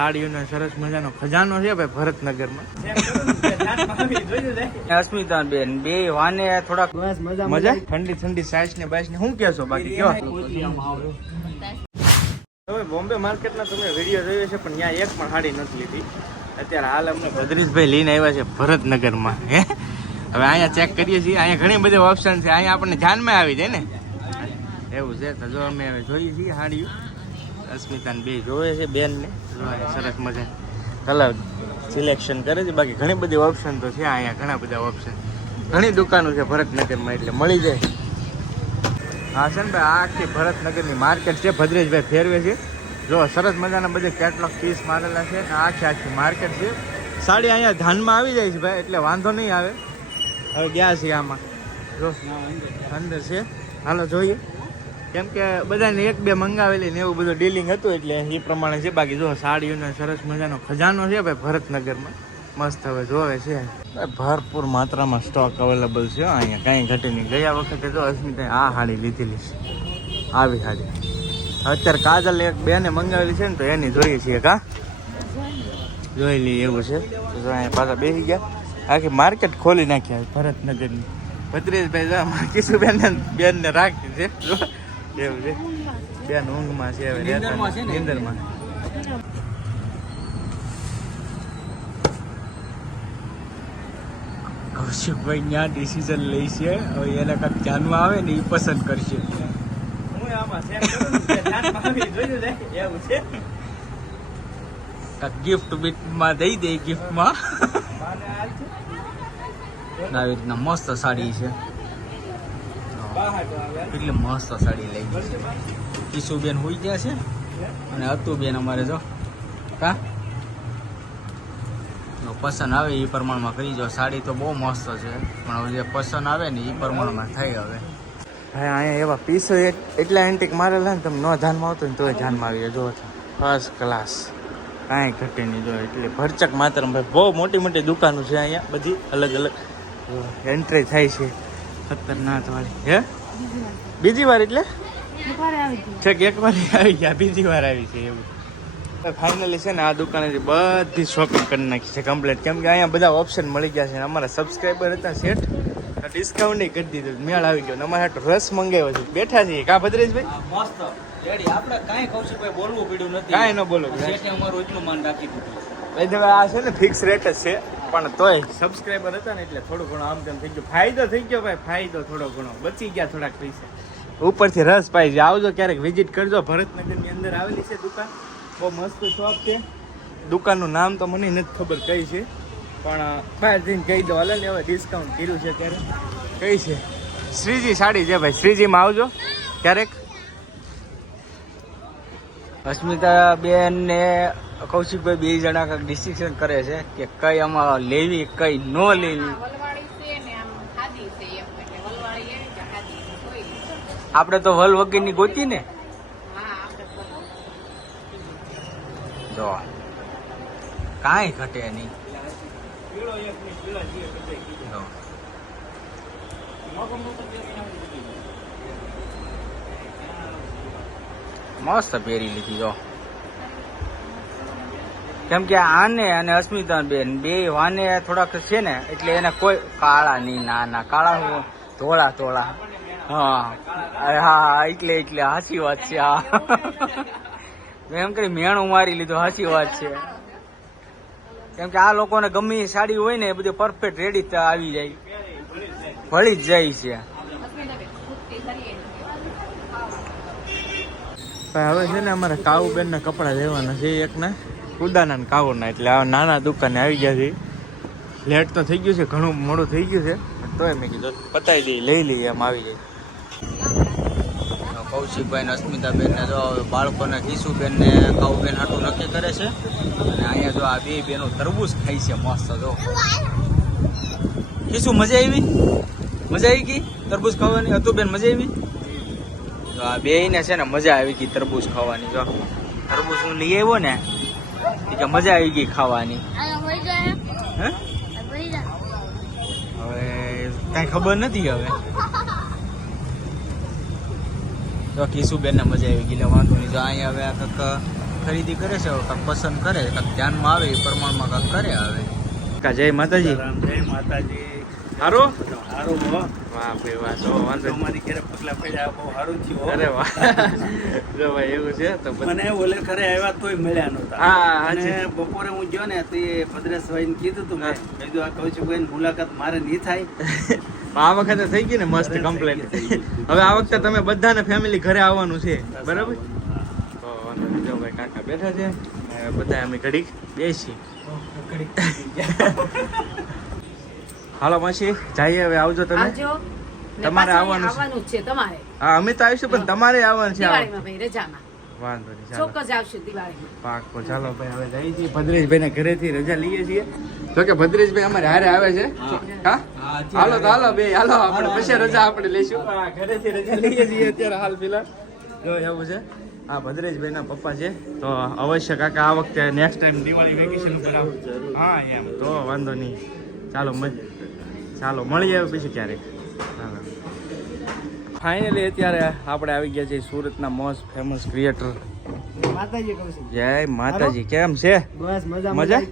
સાડીઓનો સરસ મજાનો ખજાનો છે ભાઈ ભરતનગરમાં. અસ્મિતા બેન બે વાને થોડાક મજા ઠંડી ઠંડી સાઈઝ ને બાઈસ ને શું કહેશો બાકી કેવા? હવે બોમ્બે માર્કેટના તમે વિડીયો જોયો છે પણ ત્યાં એક પણ સાડી નથી લીધી. અત્યારે હાલ અમને ભદ્રીશભાઈ લઈને આવ્યા છે ભરતનગરમાં. હે હવે અહીંયા ચેક કરીએ છીએ. અહીંયા ઘણી બધી ઓપ્શન છે. અહીંયા આપણને ધ્યાનમાં આવી જાય ને એવું છે. તો જો અમે હવે જોઈએ છીએ સાડીઓ. અસ્મિતાને બે જોવે છે બેનને સરસ મજા કલર સિલેક્શન કરે છે. બાકી ઘણી બધી ઓપ્શન તો છે અહીંયા. ઘણા બધા ઓપ્શન ઘણી દુકાનો છે ભરતનગરમાં એટલે મળી જાય. હા છે ને ભાઈ આ આખી ભરતનગરની માર્કેટ છે. ભદ્રેશભાઈ ફેરવે છે. જો સરસ મજાના બધે કેટલોગ પીસ મારેલા છે. આખી માર્કેટ છે. સાડી અહીંયા ધ્યાનમાં આવી જાય છે ભાઈ એટલે વાંધો નહીં આવે. હવે ગયા છે આમાં જો અંદર છે. હાલો જોઈએ કેમ કે બધાને એક બે મંગાવેલી ને એવું બધું ડીલિંગ હતું એટલે એ પ્રમાણે છે. બાકી જો સાડીઓનો સરસ મજાનો ખજાનો છે ભાઈ ભરતનગરમાં મસ્ત. હવે જોવે છે ભરપૂર માત્રામાં સ્ટોક અવેલેબલ છે અહીંયા. કાંઈ ઘટે નહીં. ગયા વખતે જો અસ્મિતાએ આ સાડી લીધેલી છે. આવી સાડી અત્યારે કાજલ એક બેને મંગાવેલી છે ને તો એની જોઈએ છીએ. કા જોઈ લઈએ એવું છે. તો અહીંયા પાછા બેસી ગયા. આખી માર્કેટ ખોલી નાખ્યા ભરતનગરની. ભદ્રેશભાઈ કિશુબેનને રાખી છે એવું છે. બેન ઊંઘમાં છે હવે નિંદરમાં. કૌશિકભાઈ ત્યાં ડિસિઝન લઈ છે. હવે એને કાંઈક ધ્યાનમાં આવે ને એ પસંદ કરશે. ગિફ્ટ બીફ્ટમાં દઈ દે. ગિફ્ટમાં આવી રીતના મસ્ત સાડી છે. કેટલી મસ્ત સાડી લઈ ગઈ છે. કિશુબેન હોઈ ગયા છે અને અતુબેન અમારે જો કા પસંદ આવે એ પ્રમાણમાં કરી જો. સાડી તો બહુ મસ્ત છે પણ હવે જે પસંદ આવે ને એ પ્રમાણમાં થઈ. હવે ભાઈ અહીંયા એવા પીસો એટલા એન્ટિક મારેલા ને તમે ન ધ્યાનમાં આવતો ને તોય ધ્યાનમાં આવી જાય. જો ફર્સ્ટ ક્લાસ કાંઈ ઘટે નહીં. જો એટલે ભરચક માત્ર ભાઈ બહુ મોટી મોટી દુકાનો છે અહીંયા બધી અલગ અલગ એન્ટ્રી થાય છે. ખતરનાક વાળી હે બીજી વાર એટલે છે કે એક વાર આવી ગયા બીજી વાર આવી છે એવું. ફાઇનલી છે ને આ દુકાનેથી બધી શોપિંગ કરી નાખી છે કમ્પ્લીટ. કેમ કે અહીંયા બધા ઓપ્શન મળી ગયા છે. અમારા સબસ્ક્રાઈબર હતા સેટ ડિસ્કાઉન્ટ કરી દીધું. મેળ આવી ગયો. અમારે હાટો રસ મંગાવ્યો છે. બેઠા છીએ કા ભદ્રેશભાઈ મસ્ત રેડી. આપણે કાંઈ કૌશિકભાઈ બોલવું પડ્યું નથી. કાંઈ ન બોલો સેટે અમારું એટલું માન રાખી દીધું. આ છે ને ફિક્સ રેટ જ છે પણ તોય સબસ્ક્રાઈબર હતા ને એટલે થોડું ઘણું આમ તેમ થઈ ગયું. ફાયદો થઈ ગયો ભાઈ. ફાયદો થોડો ઘણો બચી ગયા થોડાક પૈસા. ઉપરથી રસ પાઈ જાય. આવજો ક્યારેક વિઝિટ કરજો. ભરતનગરની અંદર આવેલી છે દુકાન. બહુ મસ્ત શોપ છે. દુકાનનું નામ તો મને નથી ખબર કઈ છે પણ બહાર જઈને કહી દો. હાલે ને હવે ડિસ્કાઉન્ટ કર્યું છે ત્યારે. કઈ છે શ્રીજી સાડી છે ભાઈ. શ્રીજીમાં આવજો ક્યારેક. અસ્મિતા બેન ને કૌશિકભાઈ બે જણા કંઈક ડિસિઝન કરે છે કે કઈ આમાં લેવી કઈ ન લેવી. આપણે તો વલ વગરની ગોતી ને જો કાંઈ ઘટે નહીં. મસ્ત પહેરી લીધી જો. કેમ કે આને અને અસ્મિતા બેન બે વાને થોડાક છે ને એટલે એને કોઈ કાળા નહીં. ના કાળા ધોળા ધોળા. હા હા એટલે હાચી વાત છે. હા એમ કરી મેણું મારી લીધું. હાચી વાત છે. કેમ કે આ લોકોને ગમે સાડી હોય ને એ બધી પરફેક્ટ રેડી આવી જાય. ભળી જ જાય છે. હવે છે ને અમારે કાવુબેન ના કપડા લેવાના છે. એકના કુદાના ને કાવુના એટલે આ નાના દુકાને આવી ગયા છે. લેટ તો થઈ ગયું છે. ઘણું મોડું થઈ ગયું છે તોય મેં કીધું પતાવી દઈએ લઈ લઈએ એમ આવી જાય. કૌશિકભાઈ ને અસ્મિતાબેન ને જો બાળકોને કિશુબેન ને કાવુબેન આટલું નક્કી કરે છે. અને અહીંયા જો આ બે બેનો તરબૂચ ખાઈ છે મસ્ત. જો કિશુ મજા આવી? મજા આવી ગઈ તરબૂચ ખાવાની? અતુબેન મજા આવી? તો આ બે ને છે ને મજા આવી ગઈ તરબૂચ ખાવાની. જો તરબૂચ હું લઈ આવ્યો ને કે મજા આવી ગઈ ખાવાની. હવે કઈ ખબર નથી. હવે તો કિશુબેન ને મજા આવી ગઈ. વાંધો નહીં. જો અહીંયા હવે કાંક ખરીદી કરે છે, હવે કાંઈક પસંદ કરે, કાંઈક ધ્યાનમાં આવે એ પ્રમાણમાં કાંઈક કરે આવે. જય માતાજી. જય માતાજી. હારો હારું હો. વાહ ભાઈ વાહ. તો વાંધો નહીં. તમારી ઘરે પગલા પડ્યા બહુ સારું થયું હો. અરે વાહ. જો ભાઈ એવું છે તો મને ઓલે ખરે આવ્યા તોય મળ્યા નહોતા. હા, અને હાજી. બપોરે હું ગયો ને તો એ ભદ્રેશભાઈને કીધું તું મેં કીધું આ કૌશિકભાઈની મુલાકાત મારે નહીં થાય. આ વખતે થઈ ગઈ ને મસ્ત કમ્પ્લેટ. હવે આ વખતે તમે બધાને ફેમિલી ઘરે આવવાનું છે બરાબર. તો વાંધો નહીં. જો ભાઈ કાકા બેઠા છે, બધા અમે ઘડીક બેસી. હાલો માસી જઈએ હવે. આવજો તમે. આવજો. ને તમારે પાછું આવવાનું છે. આવવાનું જ છે તમારે હા અમે તો આવીશું પણ તમારે આવવાનું છે. દિવાળીમાં ભાઈ રજામાં વાંધો નહીં. ચાલો ચોક્કસ આવશું દિવાળીમાં. પાકો. ચાલો ભાઈ હવે જઈએ છીએ ભદ્રેશભાઈ ના ઘરેથી રજા લઈએ છીએ. તો કે ભદ્રેશભાઈ અમારે હારે આવે છે. હા હાલો તો હાલો બે હાલો આપણે પછી રજા આપણે લઈશું. ઘરેથી રજા લઈએ છીએ અત્યારે હાલ ફિલહાલ. જો એવું છે આ ભદ્રેશભાઈ ના પપ્પા છે. તો અવશ્ય કાકા આ વખતે નેક્સ્ટ ટાઈમ દિવાળી વેકેશન ઉપર આવો. હા એમ તો વાંધો નહીં. ચાલો મળીએ હવે પછી ક્યારેક. ફાઇનલી અત્યારે આપણે આવી ગયા છીએ સુરતના મોસ્ટ ફેમસ ક્રિએટર. માતાજી કહું છું. જય માતાજી. કેમ છે? બસ મજા મજા?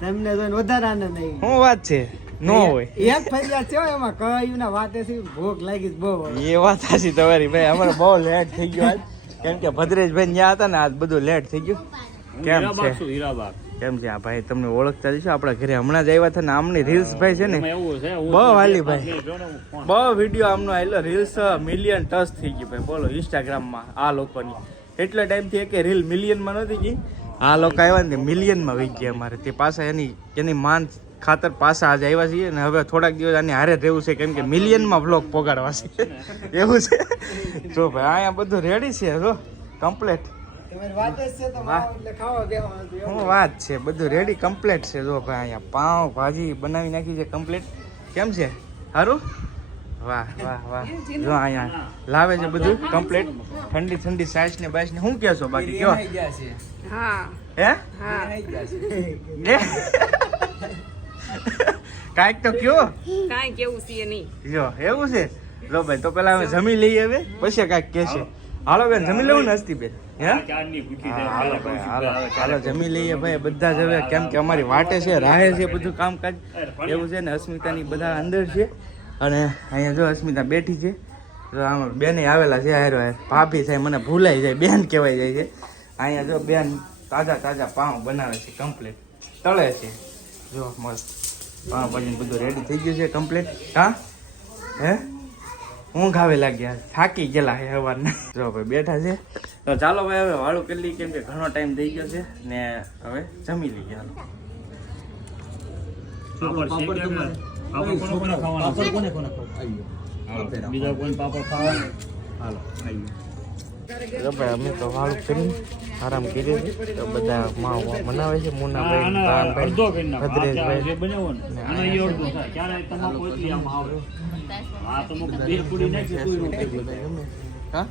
તમને જોઈને વધારે આનંદ આવી શું વાત છે? નો હોય એક ફરિયાદ છે હો, એમાં કયું ના વાતે છે ભૂખ લાગી છે બહુ. એ વાત સાચી તમારી ભાઈ. અમારે બહુ લેટ થઈ ગયો આજ, કેમ કે ભદ્રેશભાઈ ત્યાં હતા ને આજ બધું લેટ થઈ ગયું. કેમ છે? કેમ છે આ ભાઈ? તમને ઓળખતા જશો આપણા ઘરે હમણાં જ આવ્યા હતા ને. આમની રીલ્સ ભાઈ છે ને બહુ હાલી ભાઈ. બહુ વિડીયો આમનો આવેલો. રીલ્સ મિલિયન ટચ થઈ ગઈ ભાઈ. બોલો ઇન્સ્ટાગ્રામમાં આ લોકોની. એટલા ટાઈમથી એક રીલ મિલિયનમાં નહોતી ગઈ. આ લોકો આવ્યા ને મિલિયનમાં વહી ગયા અમારે. તે પાછા એની માન ખાતર પાછા આજે આવ્યા છીએ ને હવે થોડાક દિવસ આની હારે રહેવું છે, કેમ કે મિલિયનમાં વ્લોગ પોગાડવા છે. એવું છે. જો ભાઈ અહીંયા બધું રેડી છે. જો કમ્પ્લેટ. તમારી વાત જ છે તો માવો એટલે ખાવા બેસવાનું હતું. શું વાત છે? બધું રેડી કમ્પ્લેટ છે. જો ભાઈ અહીંયા પાઉં ભાજી બનાવી નાખી છે કમ્પ્લેટ. કેમ છે? સારું? વાહ વાહ વાહ. જો અહીંયા લાવે છે બધું કમ્પ્લેટ. ઠંડી ઠંડી સાઈસ ને બાઈસ ને. શું કહેશો બાકી કયો? હા હે હા કાંઈક તો કયો. કાંઈ કેવું છે નહીં. જો એવું છે. લો ભાઈ તો પેલા અમે જમી લઈએ હવે પછી કાંઈક કહેશે. હાલો બેન જમી લેવું ને હસ્તી બેન? હે હાલો ભાઈ હાલો જમી લઈએ ભાઈ બધા જ હવે, કેમ કે અમારી વાટે છે રાહે છે બધું કામકાજ એવું છે ને. અસ્મિતાની બધા અંદર છે અને અહીંયા જો અસ્મિતા બેઠી છે. જો આમાં બેને આવેલા છે હારો હાર. ભાભી થાય મને ભૂલાઈ જાય, બેન કહેવાય જાય છે. અહીંયા જો બેન તાજા પાઉં બનાવે છે કમ્પ્લીટ, તળે છે. જો મસ્ત પાઉં ભાજી બધું રેડી થઈ ગયું છે કમ્પ્લીટ. હા હે ઊંઘ આવે લાગ્યા, થાકી ગયેલા હે સવારના. જો ભાઈ બેઠા છે. તો ચાલો ભાઈ હવે વાળું કરી લઈએ, કેમ કે ઘણો ટાઈમ થઈ ગયો છે ને હવે જમી લઈએ. હાલો બીજા કોઈ પાપડ ખાવા? હાલો ભાઈ અમે તો વાળું કરી આરામ કરીએ છીએ. તો બધા માવ બનાવે છે. મુન્નાભાઈ, કાનભાઈ, ભદ્રેશભાઈ બનાવો ને આનો ઈ અડધો થાય. ક્યારે તમારે કોઈ આમ આવે આ તો મુક બે પૂડી નાખી કોઈ નો. હા